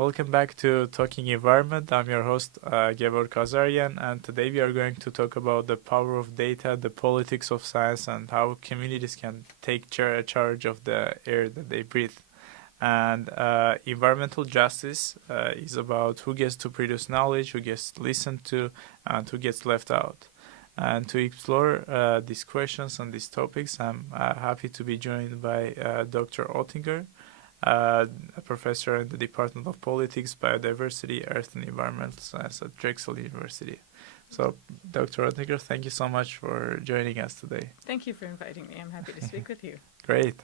Welcome back to Talking Environment. I'm your host, Gevorg Ghazaryan, and today we are going to talk about the power of data, the politics of science, and how communities can take charge of the air that they breathe. And environmental justice is about who gets to produce knowledge, who gets listened to, and who gets left out. And to explore these questions and these topics, I'm happy to be joined by Dr. Ottinger, a professor in the Department of Politics, Biodiversity, Earth and Environmental Science at Drexel University. So, Dr. Ottinger, thank you so much for joining us today. Thank you for inviting me. I'm happy to speak with you. Great.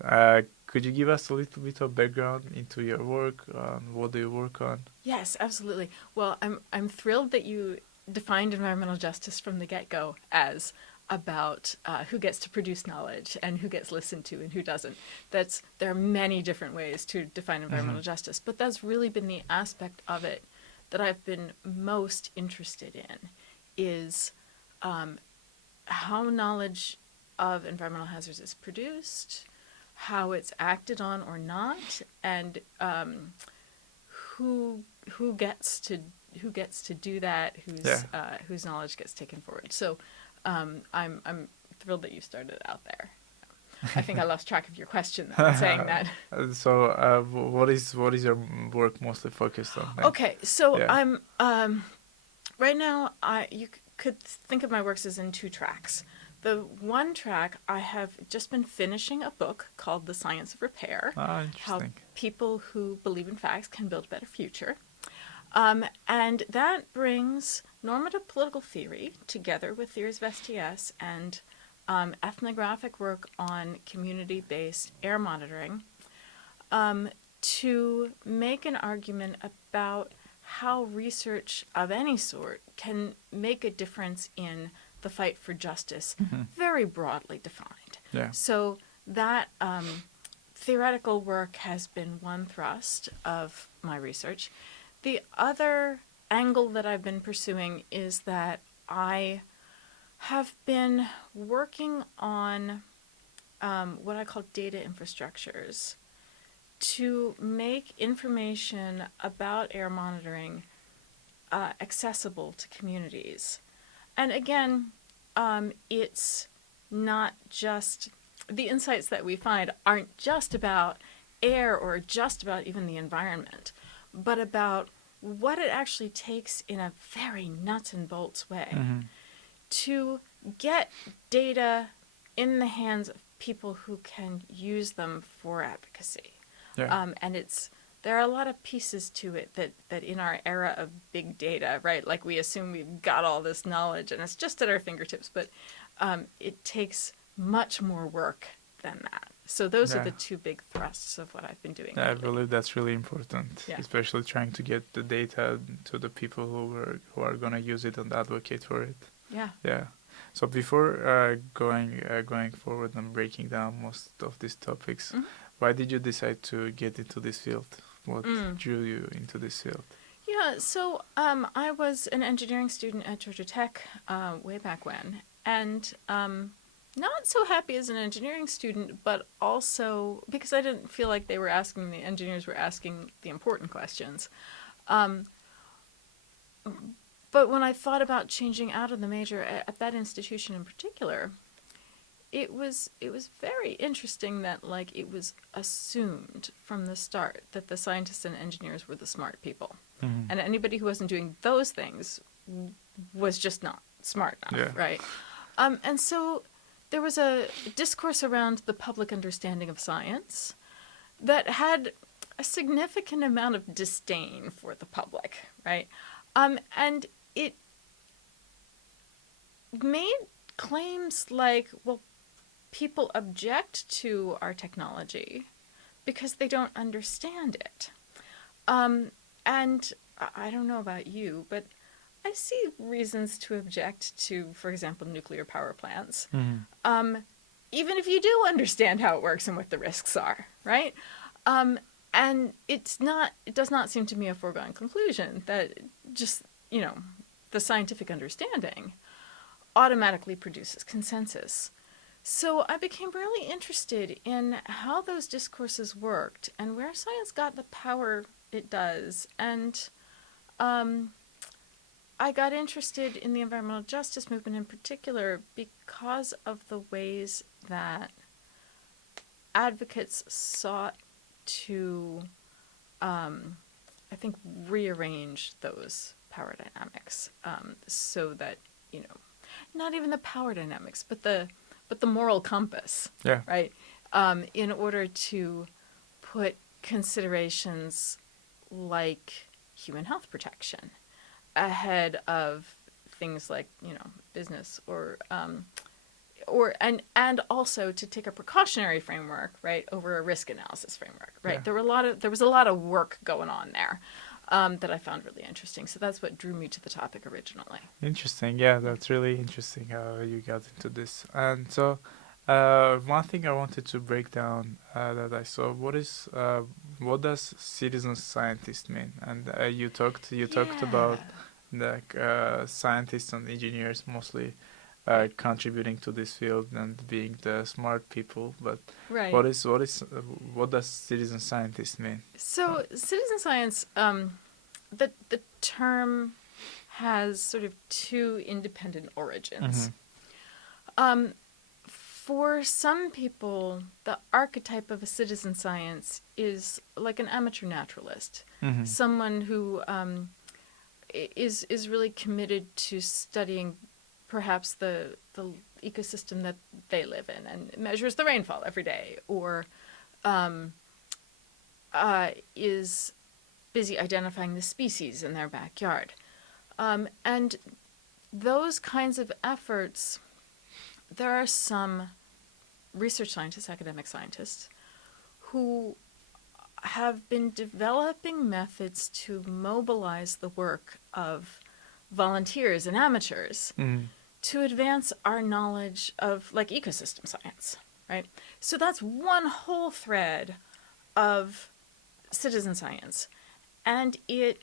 Could you give us a little bit of background into your work? What do you work on? Yes, absolutely. Well, I'm thrilled that you defined environmental justice from the get-go as about who gets to produce knowledge and who gets listened to and who doesn't. There are many different ways to define environmental justice, but that's really been the aspect of it that I've been most interested in, is how knowledge of environmental hazards is produced, how it's acted on or not, and who gets to do that, whose knowledge gets taken forward. So I'm thrilled that you started out there. I think I lost track of your question though, saying that. So what is your work mostly focused on? Okay, so I'm right now you could think of my works as in two tracks. The one track, I have just been finishing a book called The Science of Repair, how people who believe in facts can build a better future. And that brings normative political theory together with theories of STS and ethnographic work on community-based air monitoring to make an argument about how research of any sort can make a difference in the fight for justice, very broadly defined. Yeah. So that theoretical work has been one thrust of my research. The other angle that I've been pursuing is that I have been working on what I call data infrastructures to make information about air monitoring accessible to communities. And again, it's not just, the insights that we find aren't just about air or just about even the environment, but about what it actually takes in a very nuts and bolts way to get data in the hands of people who can use them for advocacy. Yeah. And there are a lot of pieces to it that in our era of big data, right, like we assume we've got all this knowledge and it's just at our fingertips, but it takes much more work than that. So those are the two big thrusts of what I've been doing. I believe that's really important, especially trying to get the data to the people who are going to use it and advocate for it. Yeah. Yeah. So before going forward and breaking down most of these topics, why did you decide to get into this field? What drew you into this field? Yeah, so I was an engineering student at Georgia Tech way back when, and not so happy as an engineering student, but also because I didn't feel like the engineers were asking the important questions. But when I thought about changing out of the major at that institution in particular, it was very interesting that it was assumed from the start that the scientists and engineers were the smart people. And anybody who wasn't doing those things was just not smart enough, right? And so there was a discourse around the public understanding of science that had a significant amount of disdain for the public, right? And it made claims like, well, people object to our technology because they don't understand it. And I don't know about you, but I see reasons to object to, for example, nuclear power plants, even if you do understand how it works and what the risks are, right? And it does not seem to me a foregone conclusion that just, the scientific understanding automatically produces consensus. So I became really interested in how those discourses worked and where science got the power It does. And I got interested in the environmental justice movement in particular because of the ways that advocates sought to, I think, rearrange those power dynamics so that, not even the power dynamics, but the moral compass, Yeah. right? In order to put considerations like human health protection ahead of things like business and also to take a precautionary framework, right, over a risk analysis framework, right? Yeah. There was a lot of work going on there that I found really interesting. So that's what drew me to the topic originally. Interesting. Yeah, that's really interesting how you got into this. And so, one thing I wanted to break down that I saw, what does citizen scientist mean? And you talked about the scientists and engineers mostly contributing to this field and being the smart people. But Right. what does citizen scientist mean? So citizen science, the term has sort of two independent origins. For some people, the archetype of a citizen science is like an amateur naturalist, someone who is really committed to studying perhaps the ecosystem that they live in and measures the rainfall every day, or is busy identifying the species in their backyard. And those kinds of efforts, there are some research scientists, academic scientists, who have been developing methods to mobilize the work of volunteers and amateurs to advance our knowledge of like ecosystem science, right? So that's one whole thread of citizen science, and it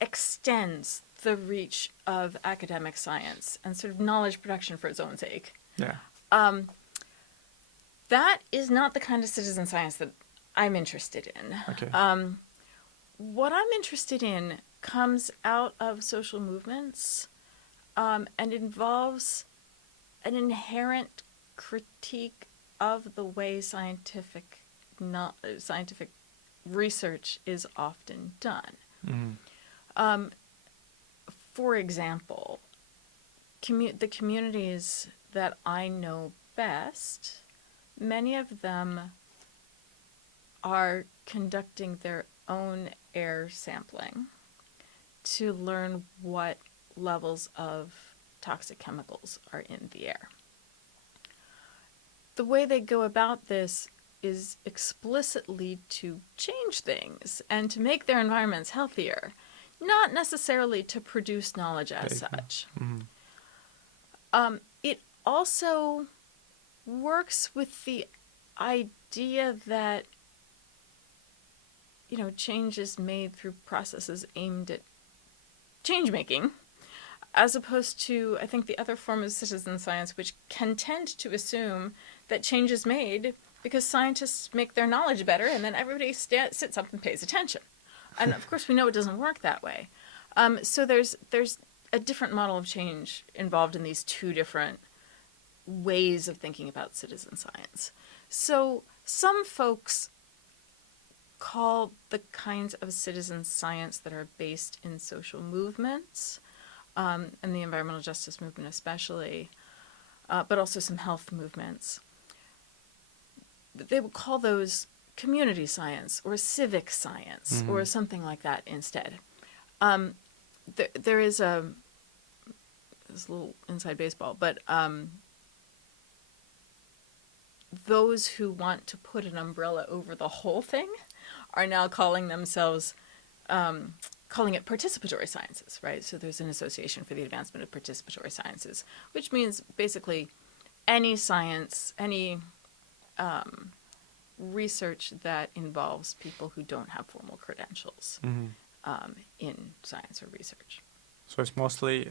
extends the reach of academic science and sort of knowledge production for its own sake. Yeah. That is not the kind of citizen science that I'm interested in. Okay. What I'm interested in comes out of social movements and involves an inherent critique of the way scientific research is often done. For example, the communities that I know best, many of them are conducting their own air sampling to learn what levels of toxic chemicals are in the air. The way they go about this is explicitly to change things and to make their environments healthier, not necessarily to produce knowledge as such. It also works with the idea that change is made through processes aimed at change making, as opposed to, I think, the other form of citizen science, which can tend to assume that change is made because scientists make their knowledge better and then everybody sits up and pays attention. And of course we know it doesn't work that way. So there's a different model of change involved in these two different ways of thinking about citizen science. So some folks call the kinds of citizen science that are based in social movements, and the environmental justice movement especially, but also some health movements, they would call those community science or civic science or something like that instead. There is this little inside baseball, but those who want to put an umbrella over the whole thing are now calling themselves, calling it participatory sciences, right? So there's an association for the advancement of participatory sciences, which means basically any science, any research that involves people who don't have formal credentials in science or research. So it's mostly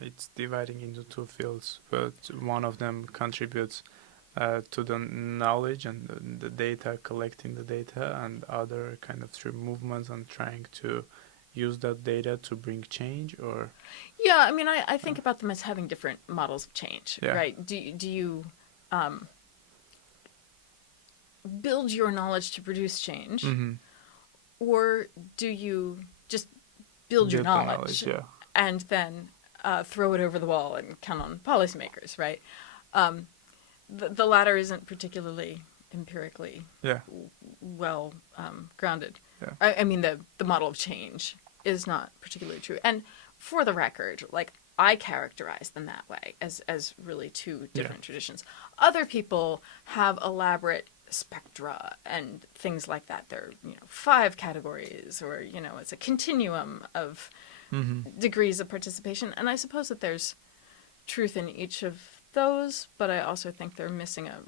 it's dividing into two fields, but one of them contributes to the knowledge and the data, collecting the data, and other kind of through movements and trying to use that data to bring change, or Yeah, I mean, I think about them as having different models of change, yeah. right? Do you build your knowledge to produce change, Mm-hmm. or do you just build your Build the knowledge, knowledge yeah. and then throw it over the wall and count on policymakers, right? The latter isn't particularly empirically Yeah. well grounded. Yeah. I mean, the model of change is not particularly true. And for the record, like, I characterize them that way as really two different traditions. Other people have elaborate spectra and things like that. They're, 5 categories, or, it's a continuum of degrees of participation. And I suppose that there's truth in each of those, but I also think they're missing a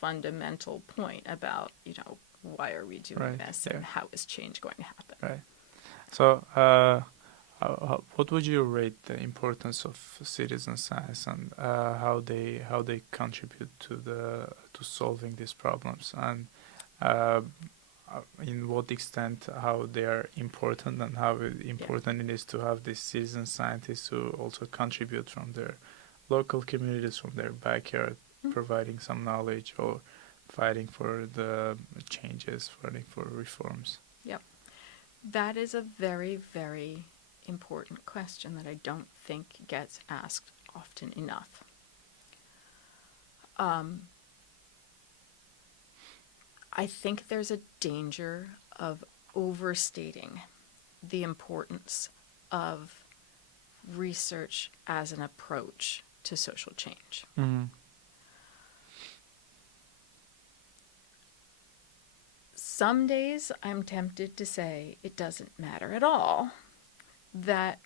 fundamental point about, why are we doing this and how is change going to happen? Right. So, what would you rate the importance of citizen science and how they contribute to solving these problems, and in what extent how they are important, and how important it is to have these citizen scientists who also contribute from their local communities, from their backyard, providing some knowledge or fighting for the changes, fighting for reforms? Yep. That is a very, very important question that I don't think gets asked often enough. I think there's a danger of overstating the importance of research as an approach to social change. Mm-hmm. Some days I'm tempted to say it doesn't matter at all, that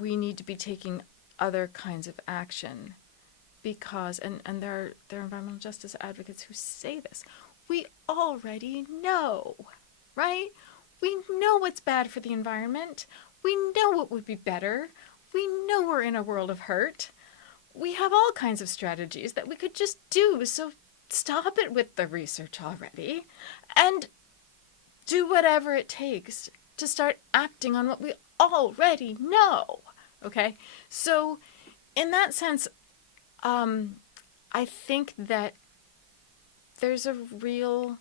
we need to be taking other kinds of action because, and there are environmental justice advocates who say this, we already know, right? We know what's bad for the environment. We know what would be better. We know we're in a world of hurt. We have all kinds of strategies that we could just do, so stop it with the research already and do whatever it takes to start acting on what we already know. Okay? So in that sense, I think that there's a real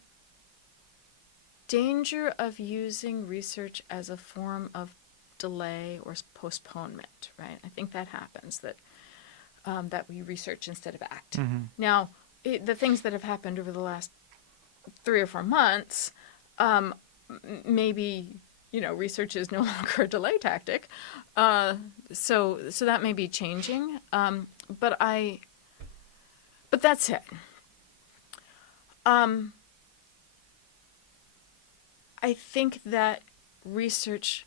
danger of using research as a form of delay or postponement, right? I think that happens, that we research instead of act. Mm-hmm. Now, the things that have happened over the last 3 or 4 months, maybe, research is no longer a delay tactic. So that may be changing. But that's it. I think that research,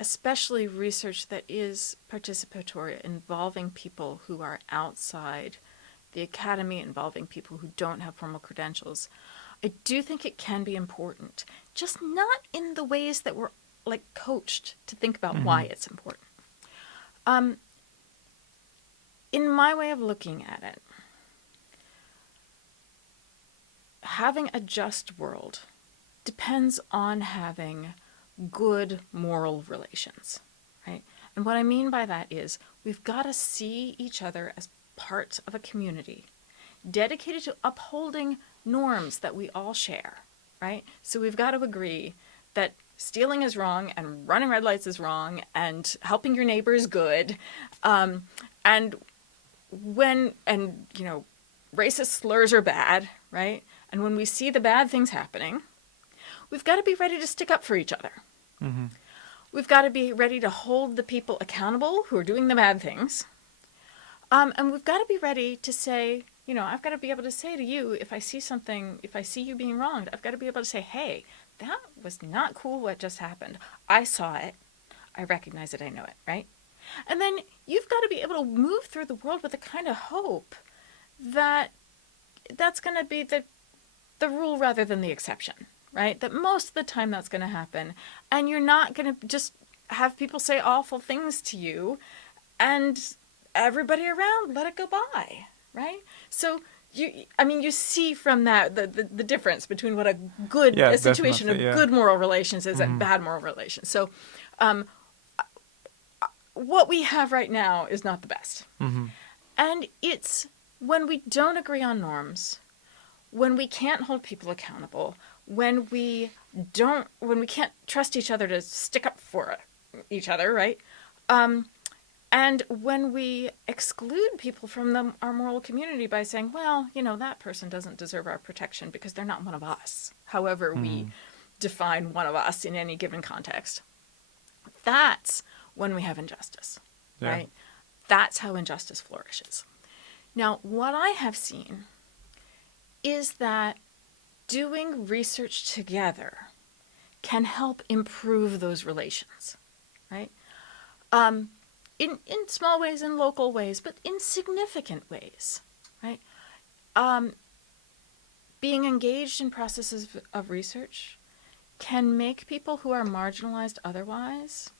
especially research that is participatory, involving people who are outside the academy, involving people who don't have formal credentials, I do think it can be important, just not in the ways that we're coached to think about why it's important. In my way of looking at it, having a just world depends on having good moral relations, right? And what I mean by that is we've got to see each other as parts of a community dedicated to upholding norms that we all share, right? So we've got to agree that stealing is wrong and running red lights is wrong and helping your neighbor is good. And racist slurs are bad, right? And when we see the bad things happening, we've got to be ready to stick up for each other. Mm-hmm. We've got to be ready to hold the people accountable who are doing the bad things. And we've got to be ready to say, I've got to be able to say to you, if I see you being wronged, I've got to be able to say, hey, that was not cool what just happened. I saw it. I recognize it. I know it, right? And then you've got to be able to move through the world with a kind of hope that that's going to be the rule rather than the exception, right? That most of the time that's going to happen. And you're not going to just have people say awful things to you and everybody around let it go by, right? So you see from that the difference between what Yeah, a situation of definitely. Yeah. good moral relations is and Mhm. bad moral relations. So, what we have right now is not the best, Mhm. and it's when we don't agree on norms, when we can't hold people accountable, when we can't trust each other to stick up for each other, right? And when we exclude people from our moral community by saying, well, that person doesn't deserve our protection because they're not one of us, however we Mhm. define one of us in any given context, that's when we have injustice, Yeah. right? That's how injustice flourishes. Now, what I have seen is that doing research together can help improve those relations, right? In small ways, in local ways, but in significant ways, right? Being engaged in processes of research can make people who are marginalized otherwise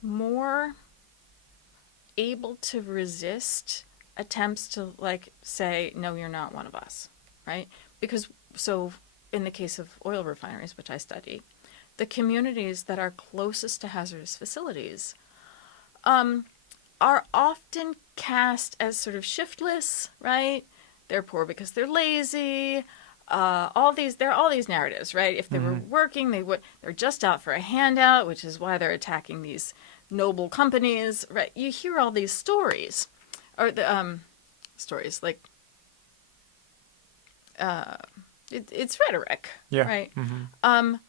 more able to resist attempts to say, no, you're not one of us, right? Because so in the case of oil refineries, which I study, the communities that are closest to hazardous facilities are often cast as sort of shiftless, right? They're poor because they're lazy. There are all these narratives, right? If they were Mhm. working, they're just out for a handout, which is why they're attacking these noble companies, right? You hear all these stories, or the stories like it's rhetoric, Yeah. right? Mhm.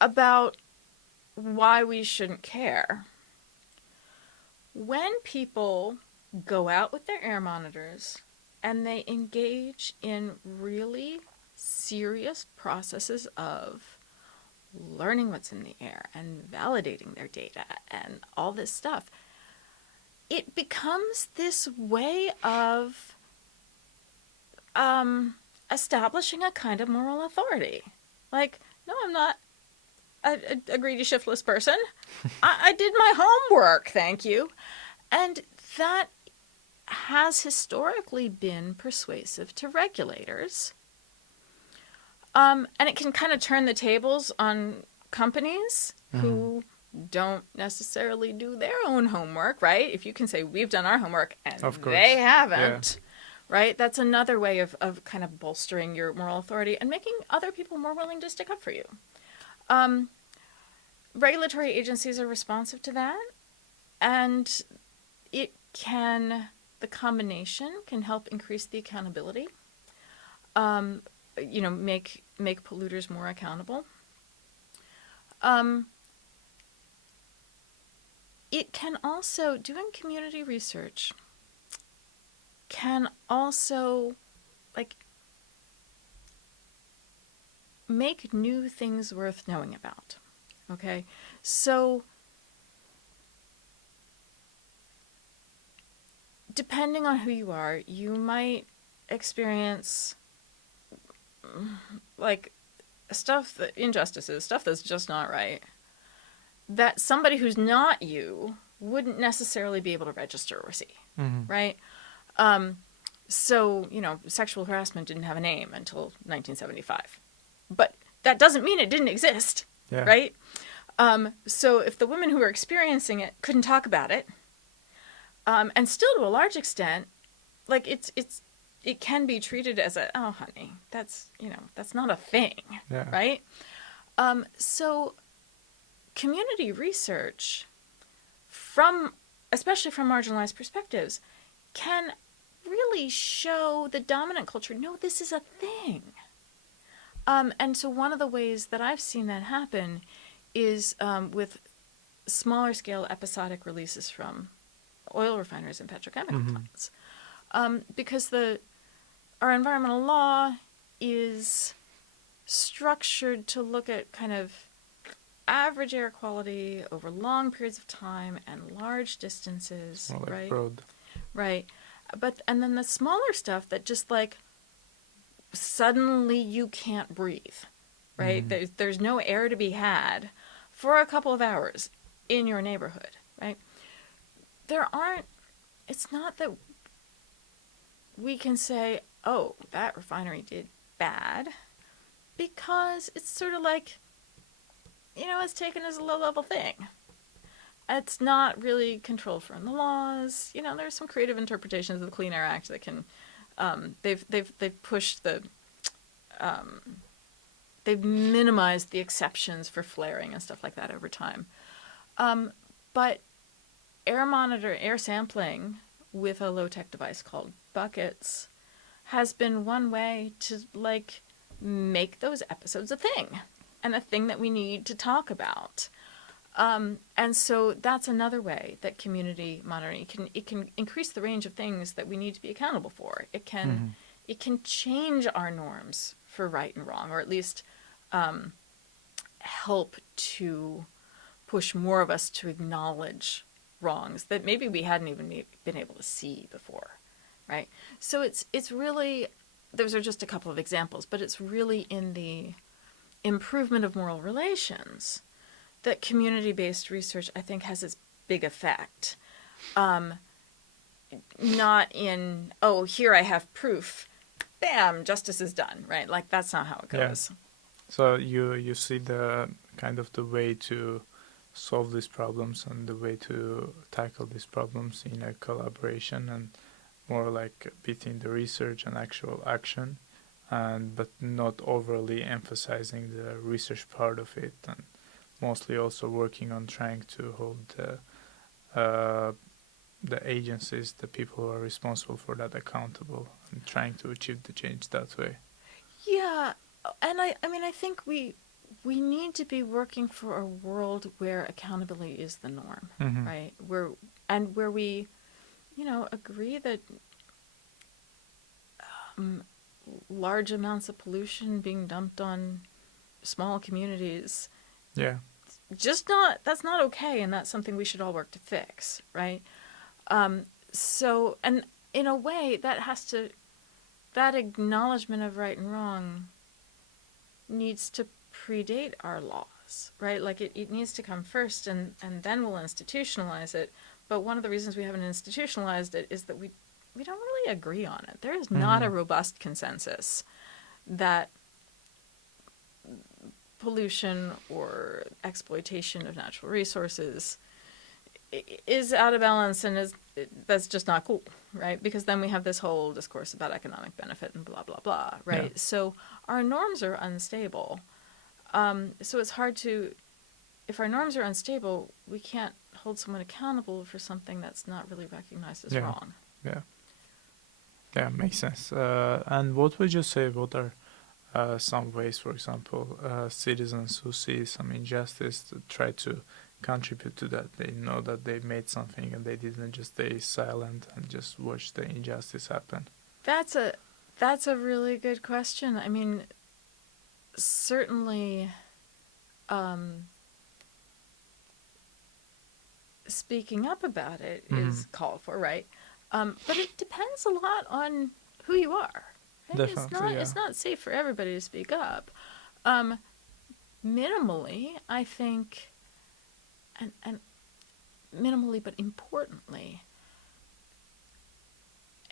About why we shouldn't care. When people go out with their air monitors and they engage in really serious processes of learning what's in the air and validating their data and all this stuff, it becomes this way of establishing a kind of moral authority. Like, no, I'm not a greedy, shiftless person. I did my homework, thank you. And that has historically been persuasive to regulators. And it can kind of turn the tables on companies Mhm. who don't necessarily do their own homework, right? If you can say, we've done our homework and Of they course. Yeah. haven't, right? That's another way of kind of bolstering your moral authority and making other people more willing to stick up for you. Regulatory agencies are responsive to that, and the combination can help increase the accountability, make polluters more accountable. It can also, doing community research can also make new things worth knowing about. Okay? So depending on who you are, you might experience injustices, stuff that's just not right, that somebody who's not you wouldn't necessarily be able to register or see, Mhm. right? So, sexual harassment didn't have a name until 1975. But that doesn't mean it didn't exist, Yeah. right? So if the women who were experiencing it couldn't talk about it, and still to a large extent, it can be treated as oh honey, that's not a thing, Yeah. right? So community research especially from marginalized perspectives, can really show the dominant culture, no, this is a thing. And so one of the ways that I've seen that happen is with smaller scale episodic releases from oil refineries and petrochemical Mhm. plants. Because our environmental law is structured to look at kind of average air quality over long periods of time and large distances, More like right? broad. Right. And then the smaller stuff that just suddenly you can't breathe, right? Mhm. There's no air to be had for a couple of hours in your neighborhood, right? It's not that we can say, oh, that refinery did bad because it's sort of like, it's taken as a low-level thing. It's not really controlled for in the laws. There's some creative interpretations of the Clean Air Act that can, they've pushed they've minimized the exceptions for flaring and stuff like that over time. But air sampling with a low-tech device called buckets has been one way to make those episodes a thing, and a thing that we need to talk about. And so that's another way that community monitoring can increase the range of things that we need to be accountable for. It can change our norms for right and wrong, or at least help to push more of us to acknowledge wrongs that maybe we hadn't even been able to see before, right? So it's really, those are just a couple of examples, but it's really in the improvement of moral relations that community-based research, I think, has its big effect. Not in, oh, here I have proof, bam, justice is done, right? Like, that's not how it goes. Yeah. So you see the kind of the way to solve these problems and the way to tackle these problems in a collaboration, and more like between the research and actual action, but not overly emphasizing the research part of it, and mostly also working on trying to hold the agencies, the people who are responsible for that, accountable, and trying to achieve the change that way. Yeah, and I think we need to be working for a world where accountability is the norm, right? Where we, agree that large amounts of pollution being dumped on small communities, that's not okay, and that's something we should all work to fix, right? So, and in a way, that acknowledgement of right and wrong needs to predate our laws, right? Like, it needs to come first, and then we'll institutionalize it. But one of the reasons we haven't institutionalized it is that we don't really agree on it. There is not a robust consensus that pollution or exploitation of natural resources is out of balance, and that's just not cool, right? Because then we have this whole discourse about economic benefit and blah, blah, blah, right? Yeah. So our norms are unstable. So it's hard to, if our norms are unstable, we can't hold someone accountable for something that's not really recognized as wrong. Yeah, makes sense. And what would you say, what are some ways, for example, citizens who see some injustice to try to contribute to that? They know that they made something and they didn't just stay silent and just watch the injustice happen. That's a really good question. I mean, certainly speaking up about it is called for, right? But it depends a lot on who you are. Right? It's not safe for everybody to speak up. Minimally, I think, and minimally but importantly,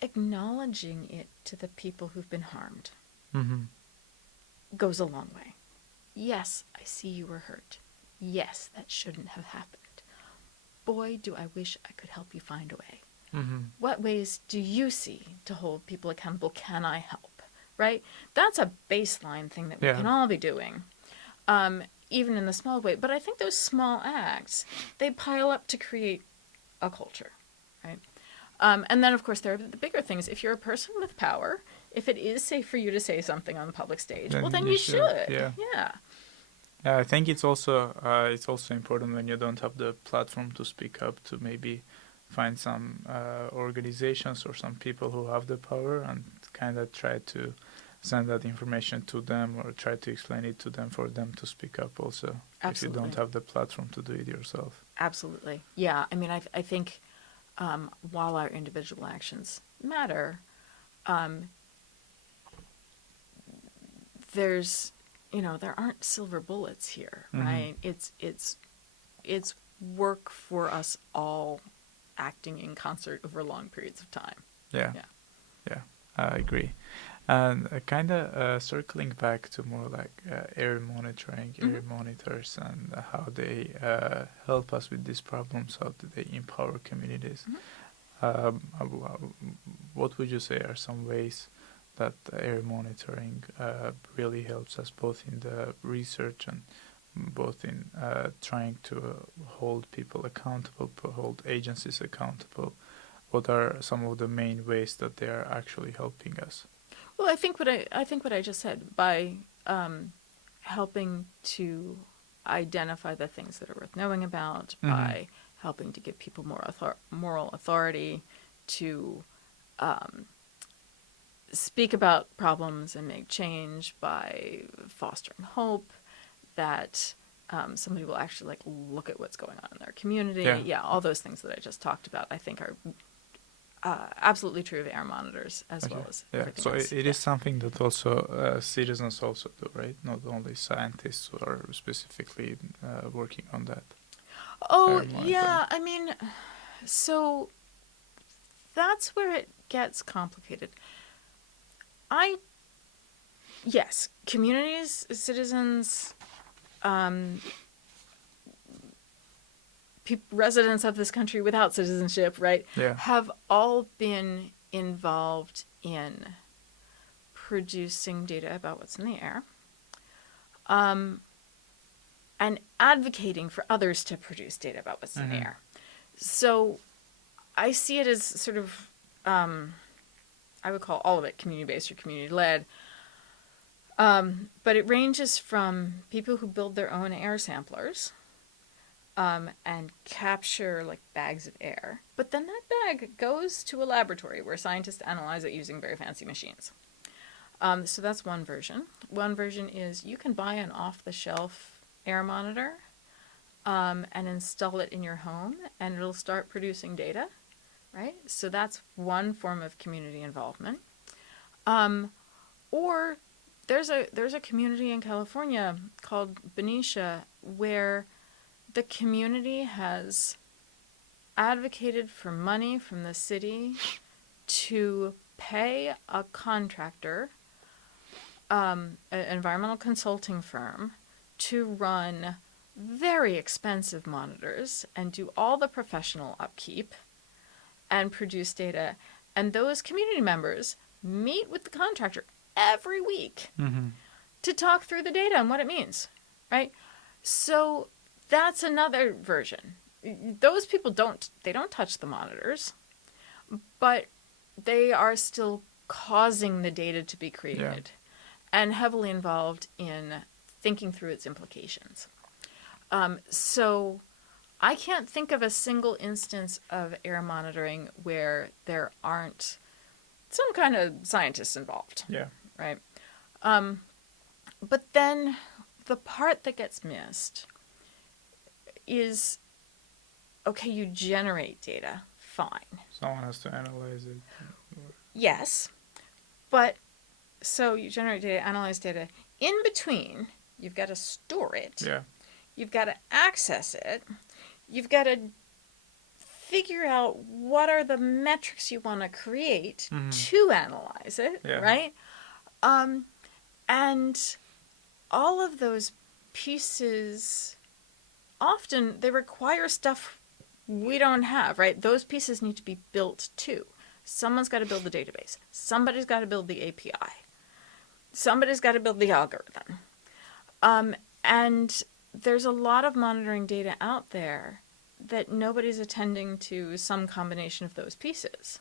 acknowledging it to the people who've been harmed goes a long way. Yes, I see you were hurt. Yes, that shouldn't have happened. Boy, do I wish I could help you find a way. What ways do you see to hold people accountable? Can I help? Right? That's a baseline thing that we can all be doing, even in the small way. But I think those small acts, they pile up to create a culture, right? And then, of course, there are the bigger things. If you're a person with power, if it is safe for you to say something on the public stage, then you should. Yeah, I think it's also important when you don't have the platform to speak up, to maybe find some organizations or some people who have the power and kind of try to send that information to them or try to explain it to them for them to speak up also. Absolutely. If you don't have the platform to do it yourself. Absolutely. Yeah. I mean, I think while our individual actions matter, there aren't silver bullets here, right? It's work for us all acting in concert over long periods of time. Yeah. I agree. And kind of circling back to more like air monitoring, Mm-hmm. air monitors, and how they help us with these problems, how do they empower communities? Mm-hmm. What would you say are some ways that air monitoring really helps us both in the research and both in trying to hold people accountable, hold agencies accountable? What are some of the main ways that they are actually helping us? Well, I think what I just said, by helping to identify the things that are worth knowing about, by helping to give people more moral authority to speak about problems and make change, by fostering hope that somebody will actually like look at what's going on in their community. Yeah. Yeah, all those things that I just talked about, I think are absolutely true of air monitors as well as everything so else. it is something that also citizens also do, right? Not only scientists who are specifically working on that. Oh, Air monitoring. yeah. I mean, so that's where it gets complicated. Yes, communities, citizens, residents of this country without citizenship, right, Yeah. have all been involved in producing data about what's in the air, and advocating for others to produce data about what's in the air. So I see it as sort of, I would call all of it community-based or community-led. But it ranges from people who build their own air samplers and capture like bags of air. But then that bag goes to a laboratory where scientists analyze it using very fancy machines. So that's one version. One version is you can buy an off-the-shelf air monitor and install it in your home, and it'll start producing data, right? So that's one form of community involvement. Or there's a community in California called Benicia where the community has advocated for money from the city to pay a contractor, an environmental consulting firm, to run very expensive monitors and do all the professional upkeep and produce data. And those community members meet with the contractor every week to talk through the data and what it means, right? So that's another version. Those people don't touch the monitors, but they are still causing the data to be created and heavily involved in thinking through its implications. So I can't think of a single instance of air monitoring where there aren't some kind of scientists involved. Yeah. Right? But then the part that gets missed is, okay, you generate data, fine. Someone has to analyze it. Yes, but so you generate data, analyze data. In between, you've got to store it. Yeah. You've got to access it. You've got to figure out what are the metrics you want to create to analyze it, right? And all of those pieces, often they require stuff we don't have, right? Those pieces need to be built too. Someone's got to build the database. Somebody's got to build the API. Somebody's got to build the algorithm. And there's a lot of monitoring data out there that nobody's attending to some combination of those pieces.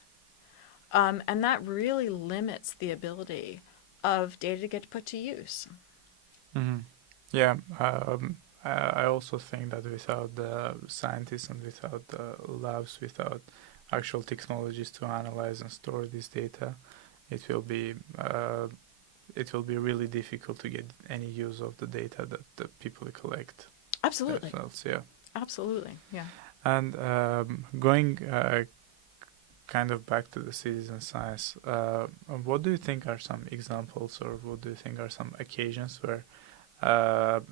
And that really limits the ability of data to get put to use. Yeah, I also think that without the scientists and without the labs, without actual technologies to analyze and store this data, it will be really difficult to get any use of the data that the people collect. Absolutely. Themselves. Yeah. Absolutely. Yeah. And going kind of back to the citizen science, what do you think are some examples, or what do you think are some occasions where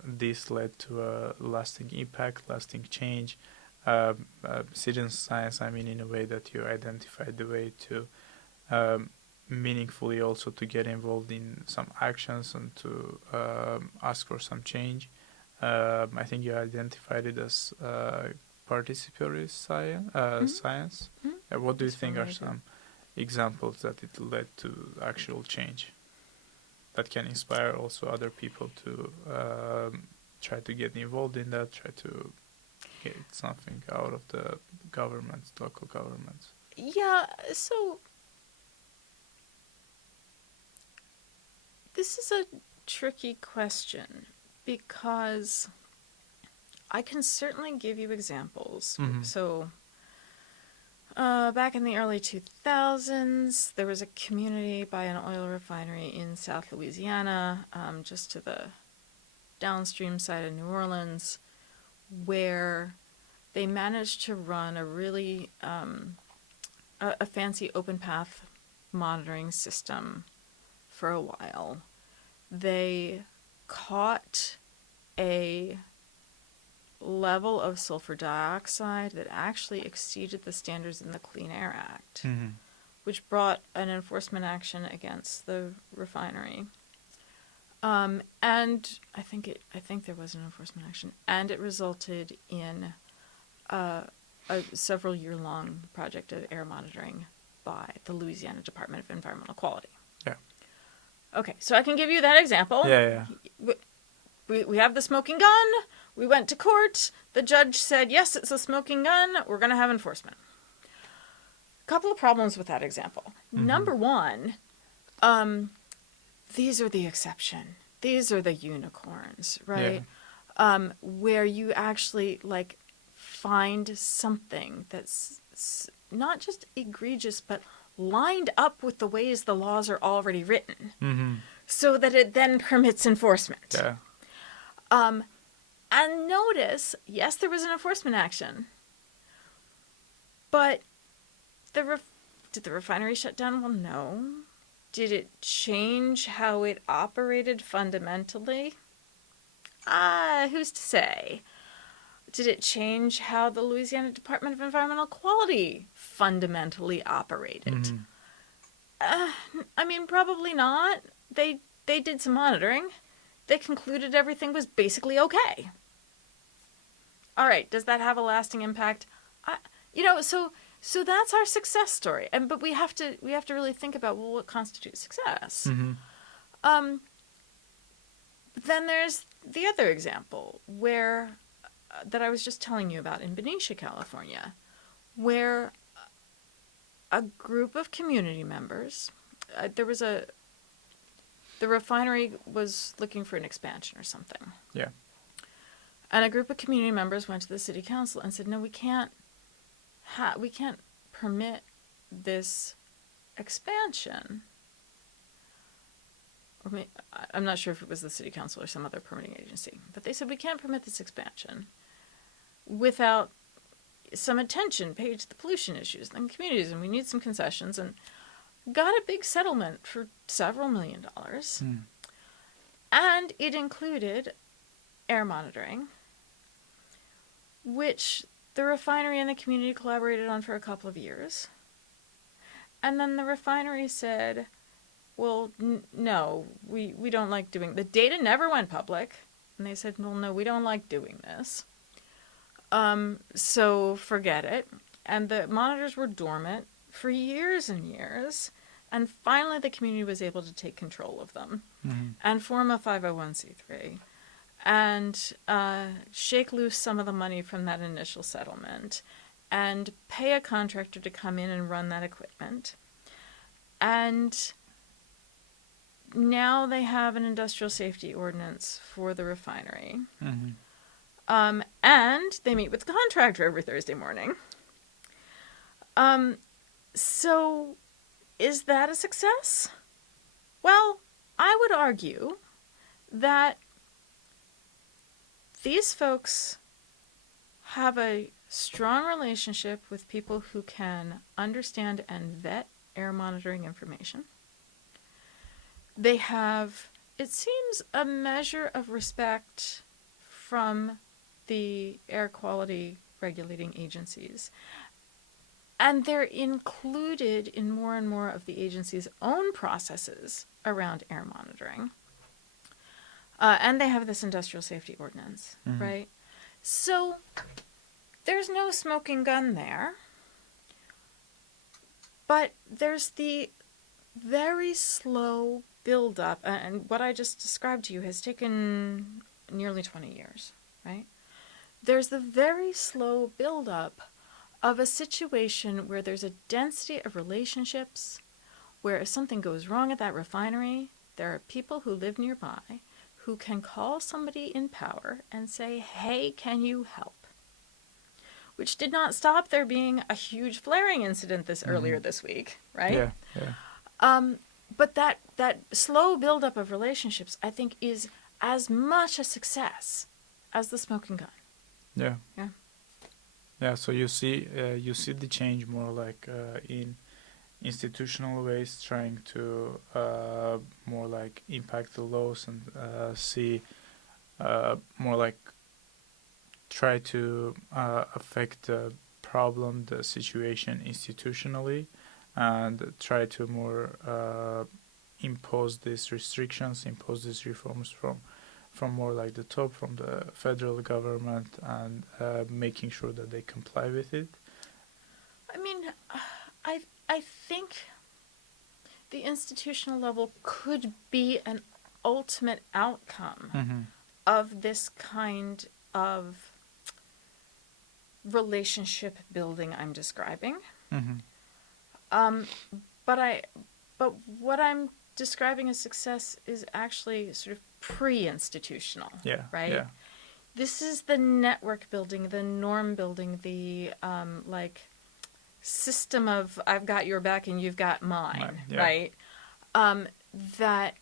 this led to a lasting impact, lasting change? Citizen science, I mean, in a way that you identified the way to meaningfully also to get involved in some actions and to ask for some change. I think you identified it as participatory science. What do you think are some examples that it led to actual change that can inspire also other people to try to get involved in that, try to get something out of the governments, local governments? Yeah, so this is a tricky question because I can certainly give you examples. So back in the early 2000s, there was a community by an oil refinery in South Louisiana, just to the downstream side of New Orleans, where they managed to run a really a fancy open path monitoring system for a while. They caught a level of sulfur dioxide that actually exceeded the standards in the Clean Air Act, which brought an enforcement action against the refinery. And I think there was an enforcement action, and it resulted in a several-year-long project of air monitoring by the Louisiana Department of Environmental Quality. Yeah. Okay, so I can give you that example. Yeah. We have the smoking gun. We went to court. The judge said, yes, it's a smoking gun. We're going to have enforcement. A couple of problems with that example. Number one, these are the exception. These are the unicorns, right? Yeah. Where you actually find something that's not just egregious, but lined up with the ways the laws are already written, so that it then permits enforcement. Yeah. And notice, yes, there was an enforcement action, but did the refinery shut down? Well, no. Did it change how it operated fundamentally? Who's to say? Did it change how the Louisiana Department of Environmental Quality fundamentally operated? I mean, probably not. They did some monitoring. They concluded everything was basically okay. All right, does that have a lasting impact? So that's our success story. But we have to really think about, well, what constitutes success? But then there's the other example where that I was just telling you about in Benicia, California, where a group of community members, the refinery was looking for an expansion or something. Yeah. And a group of community members went to the city council and said, no, we can't permit this expansion. Or I'm not sure if it was the city council or some other permitting agency, but they said we can't permit this expansion without some attention paid to the pollution issues in the communities, and we need some concessions, and got a big settlement for several $1 million. And it included air monitoring, which the refinery and the community collaborated on for a couple of years. And then the refinery said, well, no, we don't like doing... The data never went public. And they said, well, no, we don't like doing this. So forget it. And the monitors were dormant for years and years. And finally, the community was able to take control of them and form a 501c3 and shake loose some of the money from that initial settlement and pay a contractor to come in and run that equipment. And now they have an industrial safety ordinance for the refinery. And they meet with the contractor every Thursday morning. So is that a success? Well, I would argue that these folks have a strong relationship with people who can understand and vet air monitoring information. They have, it seems, a measure of respect from the air quality regulating agencies. And they're included in more and more of the agency's own processes around air monitoring. And they have this industrial safety ordinance, right? So there's no smoking gun there. But there's the very slow buildup, and what I just described to you has taken nearly 20 years, right? There's the very slow buildup of a situation where there's a density of relationships, where if something goes wrong at that refinery, there are people who live nearby who can call somebody in power and say, hey, can you help? Which did not stop there being a huge flaring incident earlier this week, right? Yeah, yeah. But that slow buildup of relationships, I think, is as much a success as the smoking gun. Yeah. Yeah. Yeah, so you see the change more like in institutional ways, trying to more like impact the laws and see more like try to affect the problem, the situation institutionally, and try to more impose these restrictions, impose these reforms from more like the top, from the federal government, and making sure that they comply with it. I mean, I think the institutional level could be an ultimate outcome of this kind of relationship building I'm describing. But what I'm describing as success is actually sort of pre-institutional. Yeah. Right? Yeah. This is the network building, the norm building, the like system of I've got your back and you've got mine, Yeah. right? That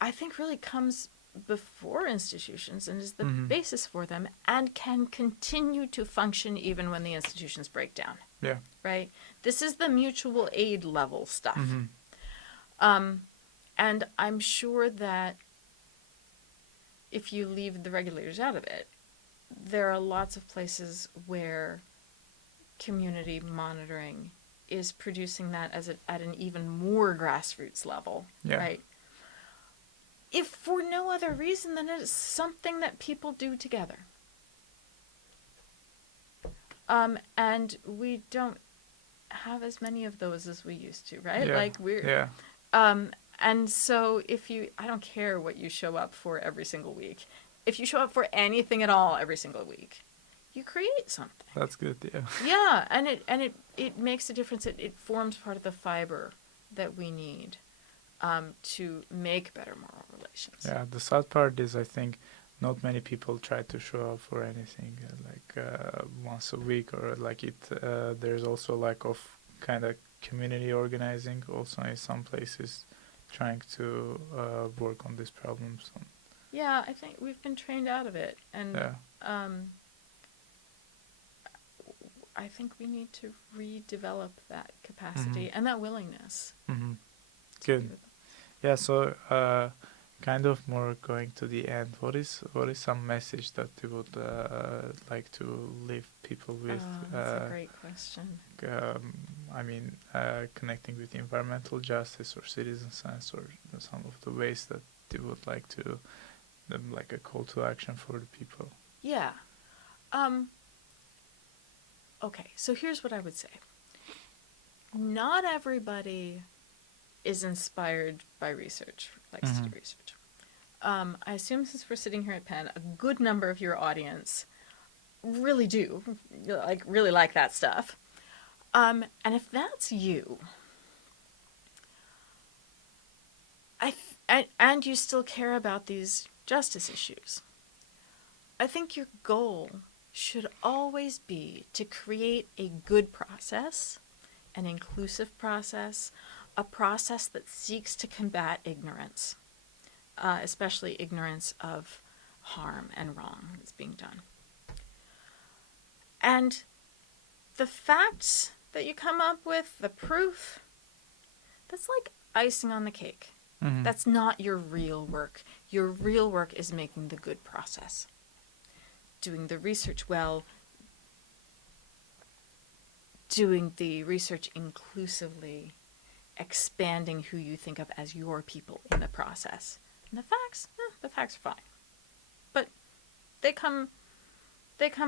I think really comes before institutions and is the basis for them and can continue to function even when the institutions break down. Yeah. Right? This is the mutual aid level stuff. And I'm sure that if you leave the regulators out of it, there are lots of places where community monitoring is producing that at an even more grassroots level, right? If for no other reason than it's something that people do together. And we don't have as many of those as we used to, right? Yeah. Like we're and so I don't care what you show up for every single week. If you show up for anything at all every single week, you create something. That's good, yeah. Yeah, and it makes a difference. It forms part of the fiber that we need to make better moral relations. Yeah, the sad part is I think not many people try to show up for anything once a week, or like there's also lack of kind of community organizing also in some places, trying to work on these problems. Yeah, I think we've been trained out of it, and I think we need to redevelop that capacity and that willingness. Good. Yeah, so kind of more going to the end, what is some message that you would like to leave people with? That's a great question. I mean, connecting with environmental justice or citizen science, or some of the ways that you would like to, like a call to action for the people. Yeah. Okay, so here's what I would say. Not everybody is inspired by research, likes to do research. I assume since we're sitting here at Penn, a good number of your audience really do, really like that stuff. And if that's you, and you still care about these justice issues, I think your goal should always be to create a good process, an inclusive process, a process that seeks to combat ignorance, especially ignorance of harm and wrong that's being done. And the facts that you come up with, the proof, that's like icing on the cake. That's not your real work. Your real work is making the good process, doing the research well, doing the research inclusively, expanding who you think of as your people in the process. And the facts are fine. But they come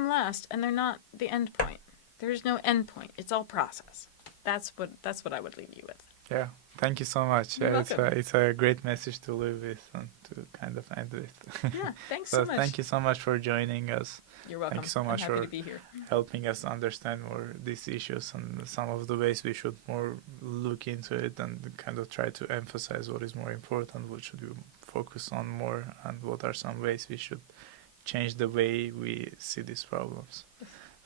last, and they're not the end point. There's no end point. It's all process. That's what I would leave you with. Yeah, thank you so much. You're Yeah, welcome. it's a great message to live with and to kind of end with. Yeah, thanks So so much. thank you so much for joining us. You're welcome. Thank you so much I'm happy for to be here. helping us understand more these issues and some of the ways we should more look into it and kind of try to emphasize what is more important, what should we focus on more, and what are some ways we should change the way we see these problems.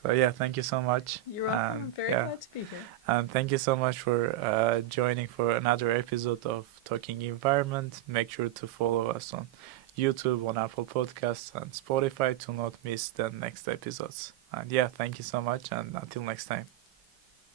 So yeah, thank you so much. You're welcome. And, I'm very yeah, glad to be here. and thank you so much for joining for another episode of Talking Environment. Make sure to follow us on YouTube, on Apple Podcasts, and Spotify to not miss the next episodes. And yeah, thank you so much, and until next time.